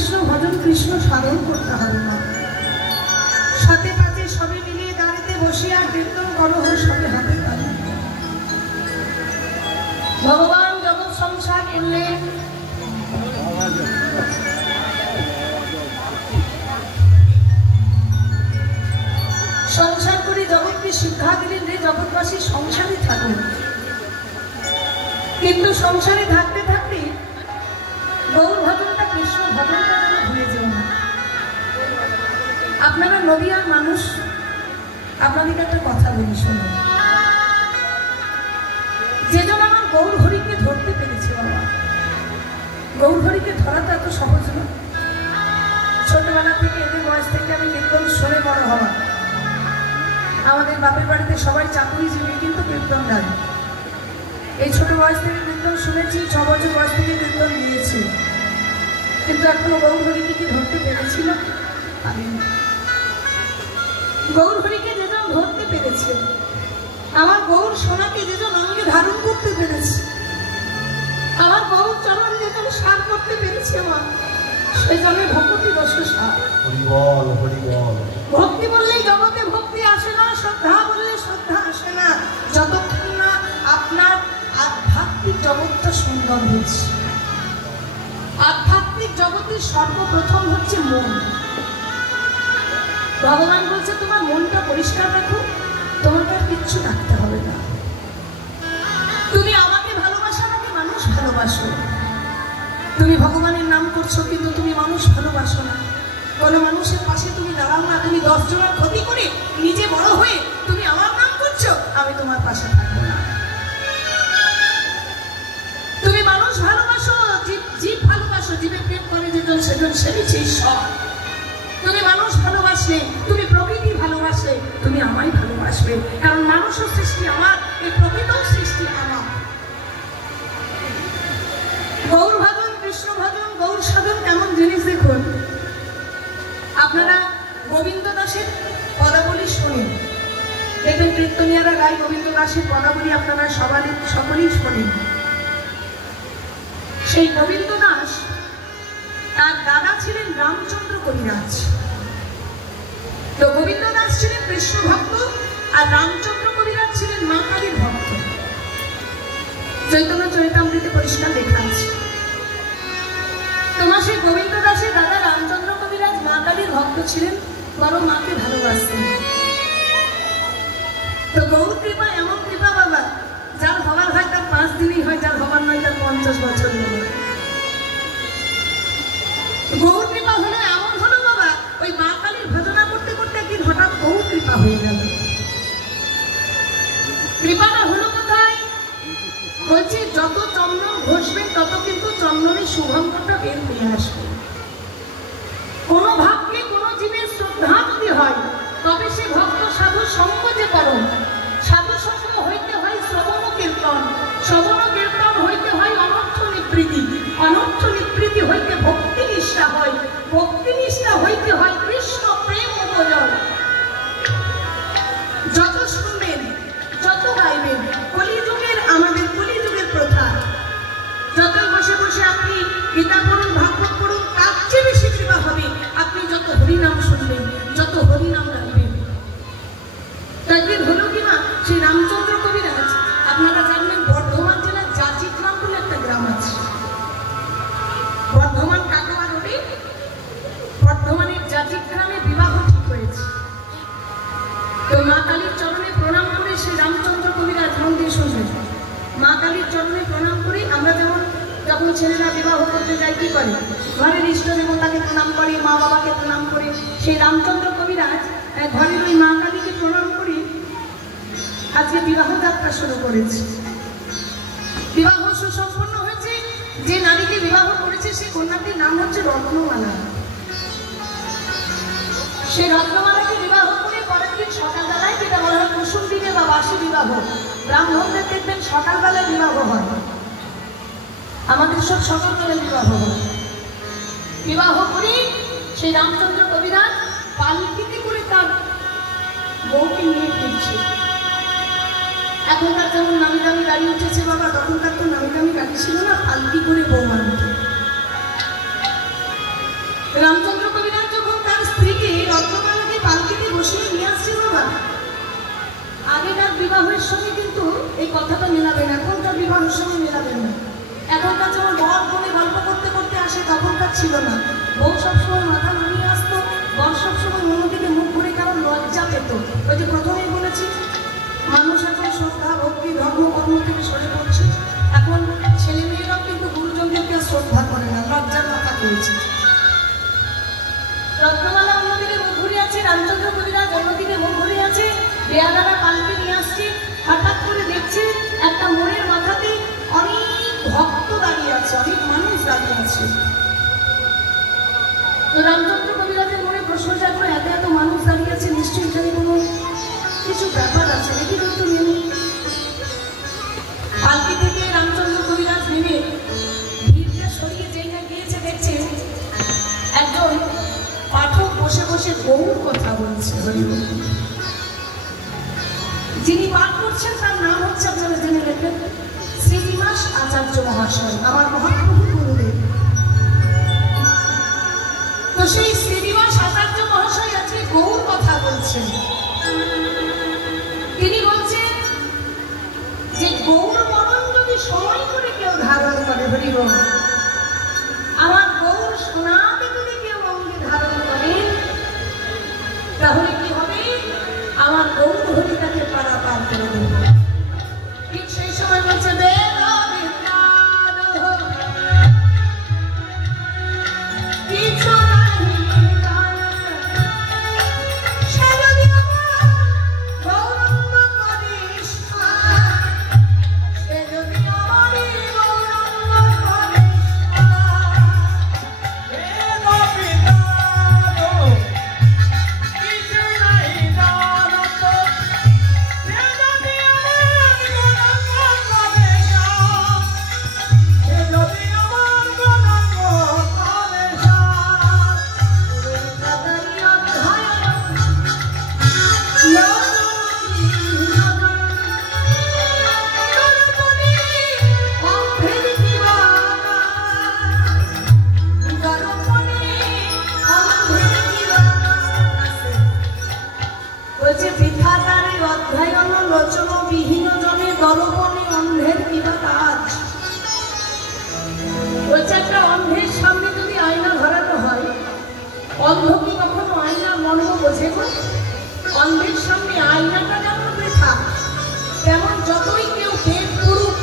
কৃষ্ণ ভজন কৃষ্ণ সাধন করতে হবে না। সাথে পাতে সবে মিলিয়ে দাঁড়িতে বসে আর কীর্তন করো সবে হাতে তালে। ভগবান জগৎ সংসার করলেন, সংসার করে জগৎকে শিক্ষা দিলেন যে জগৎবাসী সংসারে থাকুন, কিন্তু সংসারে থাকতে থাকতে গৌর ভজনটা কৃষ্ণ ভজনটা যেন ভুলে যেও না। আপনারা নদিয়ার মানুষ, আপনাদেরকে একটা কথা বলি শুনুন। যেজন আমার গৌর হরিকে ধরতে পেরেছে, বাবা গৌর হরিকে ধরাটা এত সহজ না। ছোটবেলা থেকে এদের বয়স থেকে আমি কীর্তন শুনে বড় হওয়া। আমাদের বাপের বাড়িতে সবাই চাকুরিজীবী, কিন্তু কীর্তন গান। এই ছোট বয়স থেকে কীর্তন শুনেছি, 6 বছর বয়স থেকে কীর্তন দিয়েছি, কিন্তু এখনো গৌর হরিকে কি ধরতে পেরেছিল? গৌর হরিকে যেজন ধরতে পেরেছে, আমার গৌর সোনাকে যেজন অঙ্গে ধারণ করতে পেরেছে, আমার গৌর চরণ যেজন সার করতে পেরেছে, আমার সেজন্য ভক্তি রস সার। ভক্তি বললেই জগতে ভক্তি আসে না, শ্রদ্ধা বললে শ্রদ্ধা আসে না, যতক্ষণ না আপনার আধ্যাত্মিক জগৎটা সুন্দর হচ্ছে। আধ্যাত্মিক জগতের সর্বপ্রথম হচ্ছে মন। ভগবান বলছে তোমার মনটা পরিষ্কার রাখো, তোমাকে আর কিচ্ছু রাখতে হবে না। তুমি আমাকে ভালোবাসো, আমাকে মানুষ ভালোবাসো। তুমি ভগবানের নাম করছো, কিন্তু তুমি মানুষ ভালোবাসো না। কোনো মানুষের পাশে তুমি দাঁড়াও না। তুমি 10 জনের ক্ষতি করে নিজে বড় হয়ে তুমি আমার নাম করছো, আমি তোমার পাশে থাকবো না। তুমি মানুষ ভালোবাসো, জীব ভালোবাসো, জীবে প্রেম করে যেজন সেজন সেবিছে ঈশ্বর। তুমি মানুষ ভালোবাসলে, তুমি প্রকৃতি ভালোবাসলে, তুমি আমায় ভালোবাসবে, কারণ মানুষও সৃষ্টি আমার, এই প্রকৃত সৃষ্টি আমার। গৌর ভজন কৃষ্ণ ভজন গৌর সাধন এমন জিনিস দেখুন। আপনারা গোবিন্দ দাসের পদাবলী শোনেন, দেখবেন কীর্তনিয়ারা গাই গোবিন্দ দাসের পদাবলী আপনারা সকলেই শোনেন। সেই গোবিন্দ দাস তার দাদা ছিলেন রামচন্দ্র কবিরাজ। তো গোবিন্দ দাস ছিলেন কৃষ্ণ ভক্ত, আর রামচন্দ্র কবিরাজ ছিলেন মা কালীর ভক্ত। চৈতন্য চরিতামৃতে পরিষ্কার লেখা আছে। তোমার সেই গোবিন্দ দাসের দাদা রামচন্দ্র কবিরাজ মা কালীর ভক্ত ছিলেন, বড় মাকে ভালোবাসতেন। তো গৌর কৃপা এমন কৃপা বাবা, যার হবার হয় তার 5 দিনই হয়, যার হবার নয় তার 50 বছর হবে। গৌর কৃপা হলে এমন হলো বাবা, ওই মা কালীর ভজনা করতে করতে একদিন হঠাৎ গৌর কৃপা হয়ে গেল। কৃপাটা হলো কোথায়? বলছি যত চন্দন ঘষবেন তত কিন্তু চন্দনের সুগন্ধটা বের হয়ে আসবে। কোন ভাবকে কোন জীবের শ্রদ্ধা যদি হয়, তবে সে ভক্ত সাধু সঙ্গ যে করো, সাধু সঙ্গ হইতে হয় শ্রবণ কীর্তন, শ্রবণ কীর্তন হইতে হয় অনর্থ নিবৃত্তি, অনর্থ নিবৃত্তি হইতে ভক্তি নিষ্ঠা হয়, ভক্তি নিষ্ঠা হইতে হয় কৃষ্ণ প্রেম উপজন। যত শুনবেন, যত গাইবেন, কলিযুগের আমাদের কলিযুগের প্রথা, যতই বসে বসে আপনি গীতা পড়ুন, ভাগবত পড়ুন, তার চেয়ে বেশি কৃপা হবে আপনি যত হরিনাম শুনবেন, যত হরিনাম গাইবেন। একদিন হলো কিনা, সেই রামচন্দ্র কবিরাজ, আপনারা জানবেন বর্ধমান জেলার জাজিক গ্রাম বলে একটা গ্রাম আছে, বর্ধমান কাটোয়া রোডে। বর্ধমানের জাজিক গ্রামে বিবাহ ঠিক হয়েছে। তো মা কালীর চরণে প্রণাম করে সেই রামচন্দ্র কবিরাজ, মন দিয়ে শুনবেন, মা কালীর চরণে প্রণাম করে আমরা যেমন যখন ছেলেরা বিবাহ করতে যায় কি করে, ঘরের ইষ্ট দেবতাকে প্রণাম করে, মা বাবাকে প্রণাম করে, সেই রামচন্দ্র কবিরাজ ঘরের ওই মা কালীকে প্রণাম করে আজকে বিবাহ যাত্রা শুরু করেছে। বিবাহ সুসম্পন্ন হয়েছে। যে নারীকে বিবাহ করেছে সেই কন্যাটির নাম হচ্ছে রত্নমালা। সেই রত্নমালাকে বিবাহ করে পরের দিন সকালবেলায়, যেটা বলা হয় কুসুম দিনে বা বাসী বিবাহ, ব্রাহ্মণদের দেখবেন সকালবেলায় বিবাহ হয়, আমাদের সব সকালবেলায় বিবাহ হয়। বিবাহ করে সেই রামচন্দ্র কবিরাজ পালকিতে করে তার বউকে নিয়ে ফিরছে। এখনকার যেমন নামি দামি গাড়ি উঠেছে বাবা, তখনকার তো নামি দামি গাড়ি ছিল না, পালকি করে বউ আনতে। রামচন্দ্র কবিরাজ যখন তার স্ত্রীকে রত্নমালাকে পালকিতে বসিয়ে নিয়ে আসছিল না, আগেকার বিবাহের সঙ্গে কিন্তু এই কথাটা মেলাবে না, এখনকার বিবাহের সঙ্গে মেলাবে না। এখনকার যেমন বর বলে গল্প করতে করতে আসে, তখনকার ছিল না। বউ সবসময় মাথা নামিয়ে আসতো, বর সবসময় অন্যদিকে মুখ ঘুরে, কারণ লজ্জা পেত। ওই যে প্রথমেই বলেছি, মানুষ এখন শ্রদ্ধা ভক্তি ধর্ম কর্ম থেকে সরে পড়ছে। এখন ছেলে মেয়েরাও কিন্তু গুরুজনদেরকে শ্রদ্ধা করে না, লজ্জার মাথা করেছে। রত্নমালা অন্যদিকে মুখ ঘুরে আছে, রামচন্দ্র কবিরাজ অন্যদিকে মুখ ঘুরে আছে, বেয়াদারা পালকি নিয়ে আসছে। হঠাৎ করে দেখছে একটা মোড়ের মাথাতে অনেক ভক্ত দাঁড়িয়ে আছে, অনেক মানুষ দাঁড়িয়ে আছে। তো রামচন্দ্র কবিরাজের মনে প্রশ্ন জাগলো, এত এত মানুষ দাঁড়িয়ে আছে, নিশ্চয়ই এখানে কোনো কিছু ব্যাপার আছে, দেখি তো নেমে। পালকি থেকে রামচন্দ্র কবিরাজ নেমে ভিড়টা সরিয়ে যেই না গিয়েছে, দেখছে একজন পাঠক বসে বসে বহুর কথা বলছে। যিনি পাঠ করছেন তার নাম হচ্ছে, আপনারা জেনে রাখবেন, শ্রীনিবাস আচার্য মহাশয়, আমার মহাপ্রভু গুরুদেব। তো সেই শ্রীনিবাস আচার্য মহাশয় আজকে বহুর কথা বলছেন। তিনি বলছেন যে গৌর বরণ যদি সময় করে কেউ ধারণ করে, হরিব, আমার গৌর সোনাকে যদি কেউ অঙ্গে ধারণ করে, তাহলে কি হবে, আমার গৌর হরি তাকে পারাপার করে দেবে। ঠিক সেই সময় বলছে, অন্ধকে কখনো আয়নার মর্ম বোঝে গো। অন্ধের সামনে আয়নাটা যেমন বৃথা, তেমন যতই কেউ বেদ পড়ুক,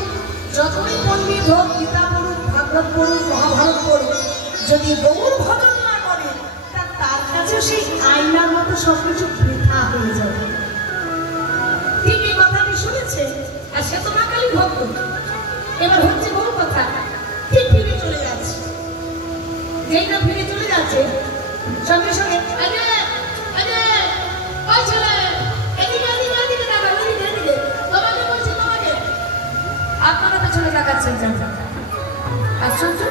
যতই পণ্ডিত হোক, গীতা পড়ুক, ভাগবত পড়ুক, মহাভারত পড়ুক, যদি গৌর ভজন না করে, তার কাছে সেই আয়নার মতো সবকিছু বৃথা হয়ে যাবে। ঠিক এই কথাটি শুনেছে, আর সে তো মা কালী ভক্ত। এবার হচ্ছে বহু কথা, ঠিক ফিরে চলে যাচ্ছে। যেই না ফিরে চলে যাচ্ছে, সঙ্গে সঙ্গে তোমাকে বলছি, তোমাকে, আপনারা তো চলে দেখাচ্ছেন। আশ্চর্য,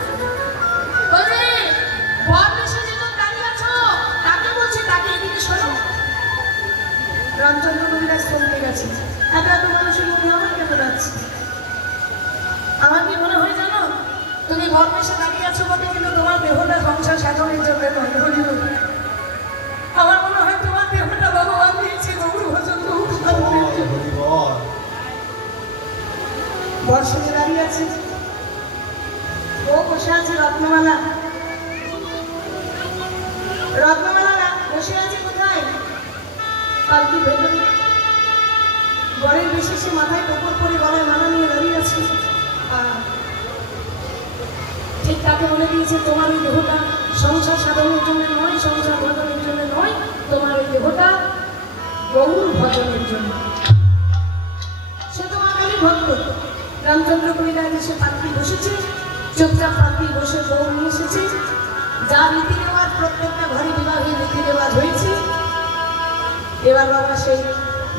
রামচন্দ্র কবিরাজ থমকে গেছে। এত এত মানুষের মধ্যে আমার কেন যাচ্ছে? আমার কি মনে হয় জানো, তুমি ঘর বসে দাঁড়িয়ে আছো বটে, কিন্তু তোমার দেহটা সংসার সাধনের জন্য নয়। আমার মনে হয় তোমার দেহটা ভগবান দিয়েছে গৌর ভজন বর্ষণে দাঁড়িয়ে আছে। ও বসে আছে রত্নমালা, রত্নমালা বসে আছে কোথায়? পালকির ভেতরে। বরের বিশেষে মাথায় টোপর করে গলায় মালা নিয়ে দাঁড়িয়ে আছে। ঠিক তাকে বলে দিয়েছে, তোমার ওই দেহটা সংসার সাধনের জন্য নয়, সংসার ভজনের জন্য নয়, তোমার ওই দেহটা গৌর ভজনের জন্য। সে তো মা কালী ভক্ত। রামচন্দ্র কবিরাজ এসে পালকি বসেছে, চুপচাপ পালকি বসে গৌর নিয়ে এসেছে। যা রীতি রেওয়াজ, প্রত্যেকটা ঘরে বিবাহের রীতি রেওয়াজ হয়েছে। এবার বাবা সেই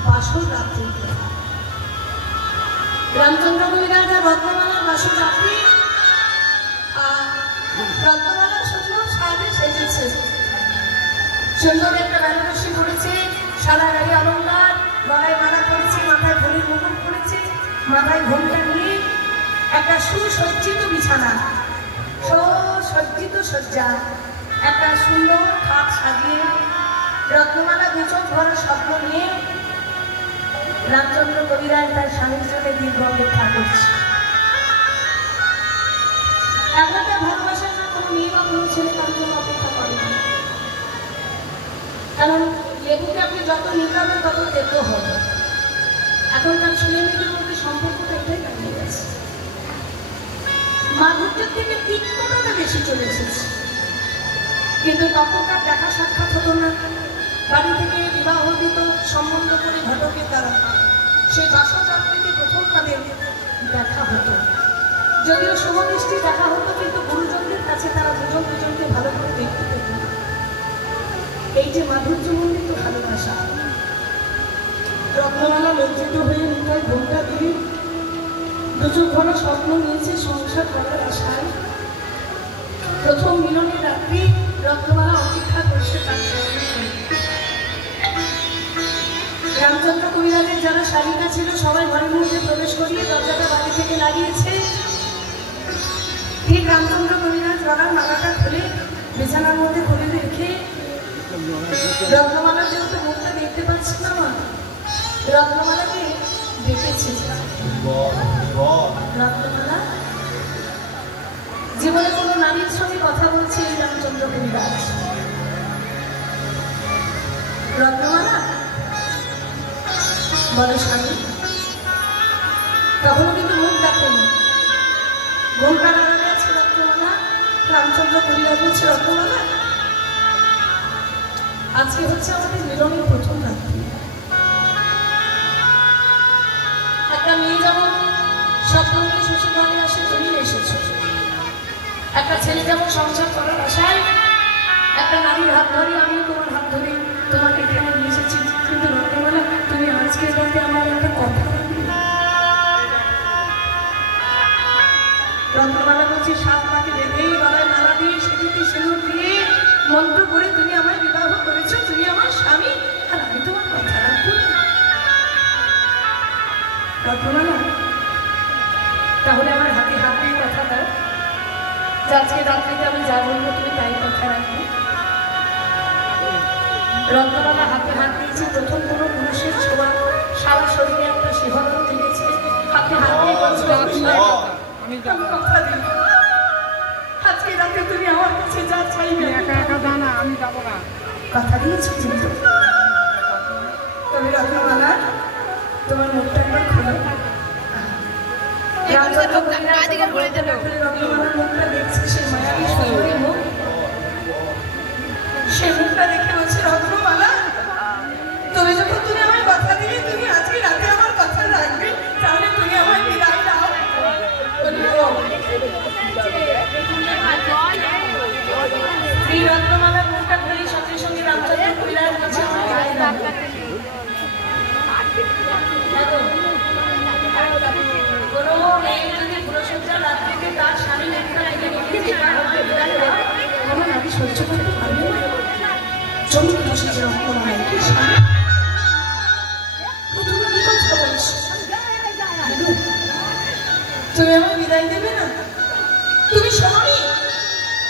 বাসর রাত্রি, রামচন্দ্র কবিরাজ আর রত্নমালার বাসর রাত্রি। রত্নমালা সুন্দর সাজে সেজেছে, সুন্দর একটা বেনারসি পড়েছে, সাদা গাড়ি অলঙ্কার, গলায় মালা পড়েছে, মাথায় ফুলের মুকুট পড়েছে, মাথায় ঘোমটা নিয়ে একটা সুসজ্জিত বিছানা, সুসজ্জিত সজ্জা, একটা সুন্দর খাট সাজিয়ে রত্নমালা দুচোখ ভরা স্বপ্ন নিয়ে রামচন্দ্র কবিরাজ তার স্বামীর জন্য দীর্ঘ অপেক্ষা করছে। এখনকার ভালোবাসার না কোনো মেয়ে বা কোনো ছেলে তার জন্য অপেক্ষা করে না, কারণ লেবুকে আপনি যত নিকাবেন তত তেতো হবে। এখনকার ছেলে মেয়েদের মধ্যে সম্পর্কটা এটাই দাঁড়িয়ে গেছে, মাধুর্যের থেকে তিক্ততা বেশি চলে এসেছে। কিন্তু তখনকার দেখা সাক্ষাৎ হতো না, বাড়ি থেকে বিবাহ দিত সম্বন্ধ করে ঘটকের দ্বারা, সেই বাসযাত্রীতে প্রথম তাদের দেখা হতো। যদিও শুভদৃষ্টি দেখা হতো, কিন্তু গুরুজনদের কাছে তারা দুজন দুজনকে ভালো করে দেখতে পেত। এই যে মাধুর্যমণ্ডিত ভালোবাসা। রত্নমালা লজ্জিত হয়ে নিতাই ঘোমটা দিয়ে দুচোখ ভরা স্বপ্ন নিয়েছে সংসার করার আশায়। প্রথম মিলনের রাত্রি রত্নমালা অপেক্ষা করছে তার রামচন্দ্র কবিরাজের যারা শালিকা ছিল সবাই ঘরের মধ্যে প্রবেশ করিয়ে দরজাটা বাড়ি থেকে লাগিয়েছে। ঠিক রামচন্দ্র কবিরাজ গলার মালাটা খুলে বিছানার মধ্যে খুলে রেখে রত্নমালা যেহেতু মুখটা দেখতে পাচ্ছি না, মা রত্নমালাকে ডেকেছে। রত্নমালা জীবনে কোনো নারীর সঙ্গে কথা বলছে এই রামচন্দ্র কবিরাজ। রত্নমালা বলো স্বামী। তখনও কিন্তু মুখ দেখেনি, ঘোমটা লাগানো আছে রত্নমালা। রামচন্দ্র কবিরাজ বলছে, রত্নমালা আজকে হচ্ছে আমাদের মিলনের প্রথম রাত্রি। একটা মেয়ে যেমন স্বপ্ন নিয়ে শ্বশুরবাড়ি আসে, তুমি এসেছ। একটা ছেলে যেমন সংসার করার আশায় একটা নারীর হাত ধরে, আমিও তোমার হাত ধরে তোমাকে এখানে নিয়ে এসেছি। কিন্তু রত্নমালা তুমি আজকে বলতে আমার একটা কথা। রত্নমালা বলছি, সাত মাকে বেঁধে গলায় মালা দিয়ে সেদিকে সিঁদুর দিয়ে মন্ত্র করে তুমি আমায় বিবাহ করেছ, তুমি আমার স্বামী, আর আমি তোমার কথা রাখবো। রত্নমালা তাহলে আমার হাতে হাত দিয়ে কথা দাও, আজকে রাত্রিতে আমি যা বলবো তুমি তাই কথা রাখবো। রত্নমালা হাতে হাত দিয়েছে। প্রথম কোনো পুরুষের ছোঁয়া সারা শরীরে একটা শিহরণ দিয়েছে। হাতে হাত দিয়ে আমি কথা দিই, আজকে রাতে তুমি আমার কাছে যা চাইবে। একা একা জানা আমি যাবো না, কথা দিয়েছি। কিন্তু তবে রত্নমালা তোমার মুখটা একবার খুলে। রত্নমালার মুখটা দেখছে, সে মায়াবী সুন্দরী মুখ। সে মুখটা দেখে বলছে, রত্নমালা তুমি যখন তুমি আমায় কথা দিলে তুমি আজকে রাতে আমার কথা রাখবে, তাহলে তুমি আমায় বিদায় দাও। রত্নমালার মুখটা খুলে সঙ্গে সঙ্গে রামচন্দ্র কবিরাজ বলছে, কোনো মেয়ে যদি পুরসজ্জা রাত্রিতে তার স্বামী একটা আমি সহ্য করতে পারবো না। চলুন বসেছে রত্নমালা, তুমি আমার বিদায় দেবে না? তুমি শোনোনি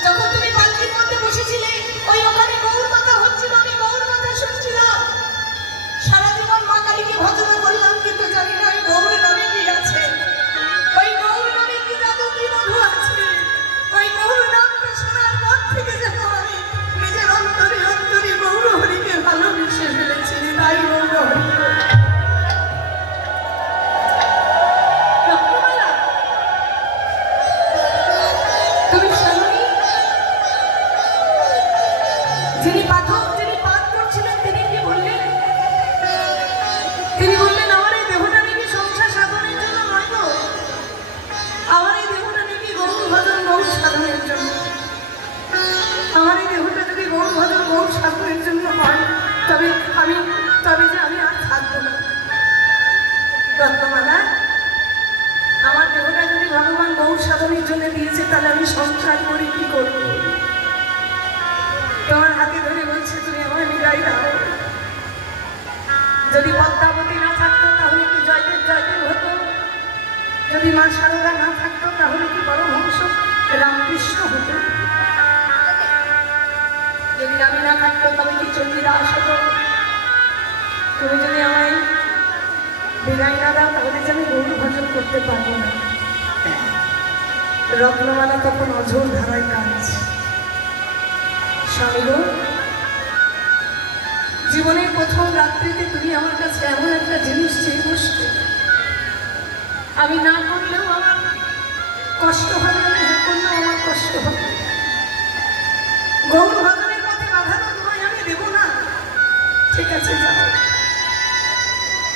যখন তুমি পালকির মধ্যে বসেছিলে, ওই ওখানে গৌর কথা হচ্ছিল, আমি গৌর কথা শুনছিলাম। সারা জীবন মা কালীকে ভজনা করলাম, কিন্তু জানি না ওই গৌর নামে কি আছে, ওই গৌর নামে কি জাদু কি মধু আছে। ওই গৌর নামটা শোনার পর থেকে যেন আমি নিজের অন্তরে অন্তরে গৌর হরিকে ভালোবেসে ফেলেছি। তাই গৌর হরি যিনি পাঠক, যিনি পাঠ করছিলেন, তিনি কি বললেন? তিনি বললেন, আমার এই দেহটা নাকি সংসার সাধনের জন্য নয় গো, আমার এই দেহটা নাকি গৌর ভজন গৌর সাধনের জন্য। আমার এই দেহটা যদি গৌর ভজন গৌর সাধনের জন্য হয়, তবে যে আমি আর থাকবো না। রত্নমালা আমার দেহটা যদি ভগবান গৌর সাধনের জন্য দিয়েছে, তাহলে আমি সংসার করি কি করবো? তোমার হাতে ধরে বলছে, তুমি আমার বিদায় দাও। যদি পদ্মাবতী না থাকতো তাহলে কি জয়দেব জয়দেব হতো? যদি মা সারদা না থাকতো তাহলে কি পরমহংস রামকৃষ্ণ হতো? থাকতো তবে কি চণ্ডীরা আসতো। তুমি যদি আমায় বিদায় না দাও তাহলে যে আমি গৌর ভজন করতে পারবো না। রত্নমালা তখন অঝোর ধারায় কাঁদছে। স্বামী গো, জীবনের প্রথম রাত্রিতে তুমি আমার কাছে এমন একটা জিনিস চেয়ে বসতে, আমি না করলেও আমার কষ্ট হবে, আমি হ্যাঁ করলেও আমার কষ্ট হবে। গৌর ভজনের পথে বাধা তো তোমায় আমি দেবো না। ঠিক আছে, যাও,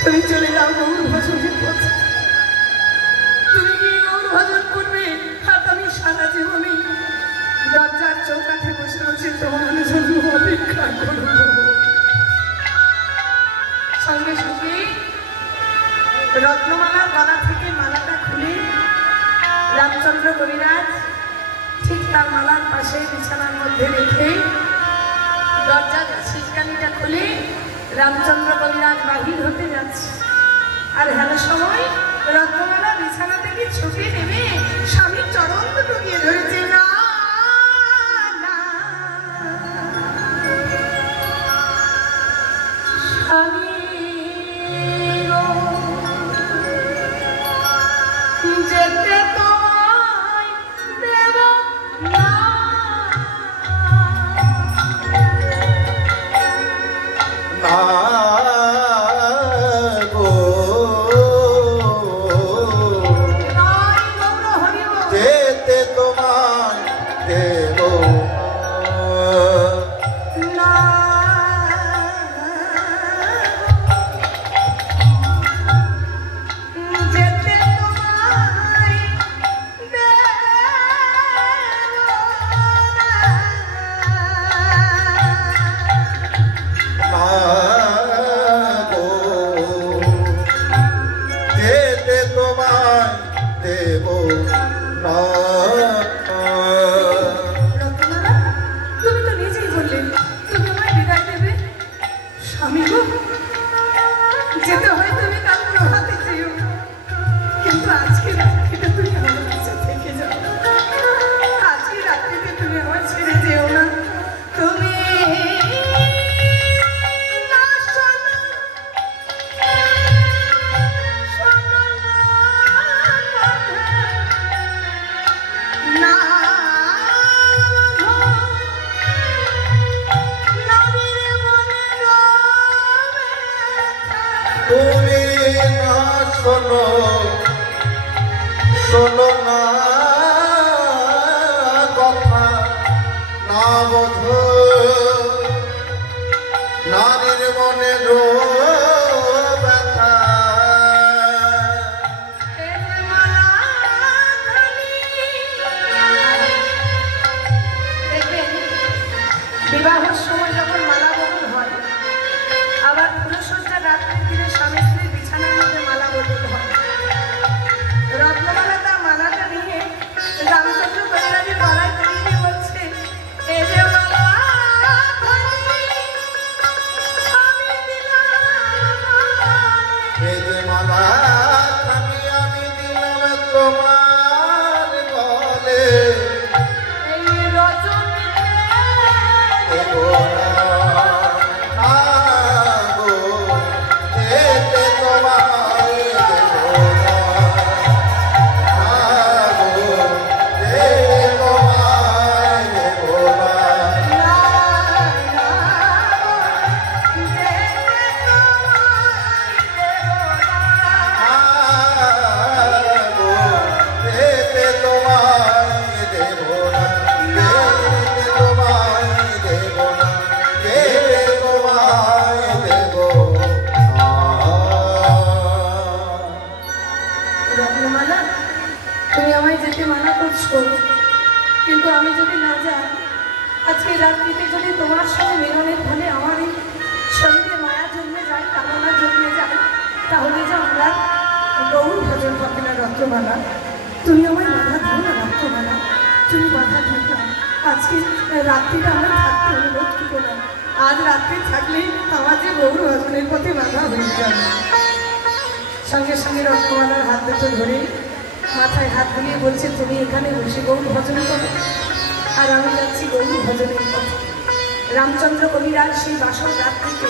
তুমি চলে যাও গৌর ভজনের পথে। তুমি কি গৌর ভজন করবে, আর আমি সারা জীবনে দরজার চৌকাঠে বসে বসে তোমার জন্য অপেক্ষা করব। সঙ্গে সঙ্গে রত্নমালার গলা থেকে মালাটা খুলে রামচন্দ্র কবিরাজ ঠিক তার মালার পাশে বিছানার মধ্যে রেখে দরজার ছিটকানিটা খুলে রামচন্দ্র কবিরাজ বাহির হতে যাচ্ছে। আর হেন সময় রত্নমালা বিছানা থেকে ছুটে নেমে স্বামীর চরণ দুটো গিয়ে ধরেছে। না স্বামী যেতে তোমায় দেব না, যেতে তোমায় দেব না, যেতে তোমায় দেব না গো, যেতে তোমায় দেব না। রত্নমালা, তুমি তো নিজেই বললে তুমি আমায় বিদায় দেবে। স্বামী গো, যেতে হয় তুমি কাল প্রভাতে যেও, কিন্তু আজকে রাত্রিটা তুমি আমার কাছে থেকে যাও। আজকে রাত্রিতে তুমি আমার ছেড়ে যেও না। তুমি না শোনো, শোনো না কথা, না নারীর মনে রবে। তুমি না শোনো, শোনো না কথা, না বোঝো নারীর মনে ব্যথা। বিবাহের সময় যখন মালা বদল হয়, আবার ফুলসজ্জা রাত্রের দিনে স্বামী স্ত্রীর বিছানার মধ্যে মালা বদল হয়। রত্নমালা তার মালাটা নিয়ে রামচন্দ্র কবিরাজের গলায় পরিয়ে দিয়ে বলছে, এ যে মালা আমি দিলাম, এই যে মালা আমি দিলাম তোমার গলে, এই রজনীতে দেব না গো, যেতে তোমায় দেব না গো, যেতে তোমায় দেব না। যেতে তোমায় দেব না, যেতে তোমায় দেব না, যেতে তোমায় দেব না। রত্নমালা, তুমি আমায় যেতে মানা করছো, কিন্তু আমি যদি না যাই, আজকে রাত্রিতে যদি তোমার সঙ্গে মিলনের ফলে আমার এই শরীরে মায়া জন্মে যায়, কামনা জন্মে যায়, তাহলে যে আমরা গৌর ভজন পাবে না। রত্নমালা, তুমি আমায় বাধা দিও না। রত্নমালা, তুমি বাধা দিও না। আজকে রাত্রিটা আমার থাকতে অনুরোধ করো না। আজ রাত্রি থাকলে আমার যে গৌর ভজনের পথে বাধা হয়ে যাবে। সঙ্গে সঙ্গে রত্নমালার হাত দুটো ধরে মাথায় হাত দিয়ে বলছে, তুমি এখানে বসে গৌর ভজন করো, আর আমি যাচ্ছি গৌর ভজনের পথে। রামচন্দ্র কবিরাজ সেই বাসর রাত্রিতে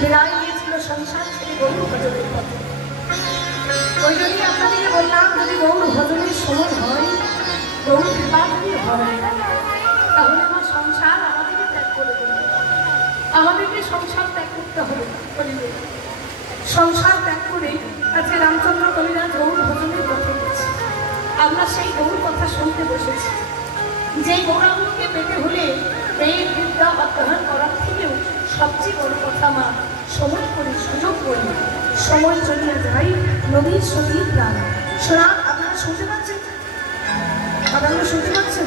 বিদায় নিয়েছিল সংসার ছেড়ে গৌর ভজনের পথে। ওই জন্যই আপনাদেরকে বললাম, যদি গৌর ভজনের সময় হয়, গৌর কৃপা যদি হয়, তাহলে আমার সংসার আমাদেরকে ত্যাগ করে দেবে। আমাদেরকে সংসার ত্যাগ করতে হবে। সংসার ত্যাগ করে আজকে রামচন্দ্র কবিরাজ গৌর ভজনের পথে গেছে। আমরা সেই গৌর কথা শুনতে বসেছি। যে গৌরাঙ্গকে পেতে হলে এই বিদ্যা অধ্যয়ন করার থেকেও সবচেয়ে বড় কথা মা সময় করে সুযোগ করে সময় চলিয়া যাই নদীর সতীর প্রাণ। শোনা আপনারা শুনতে পাচ্ছেন? আপনারা শুনতে পাচ্ছেন?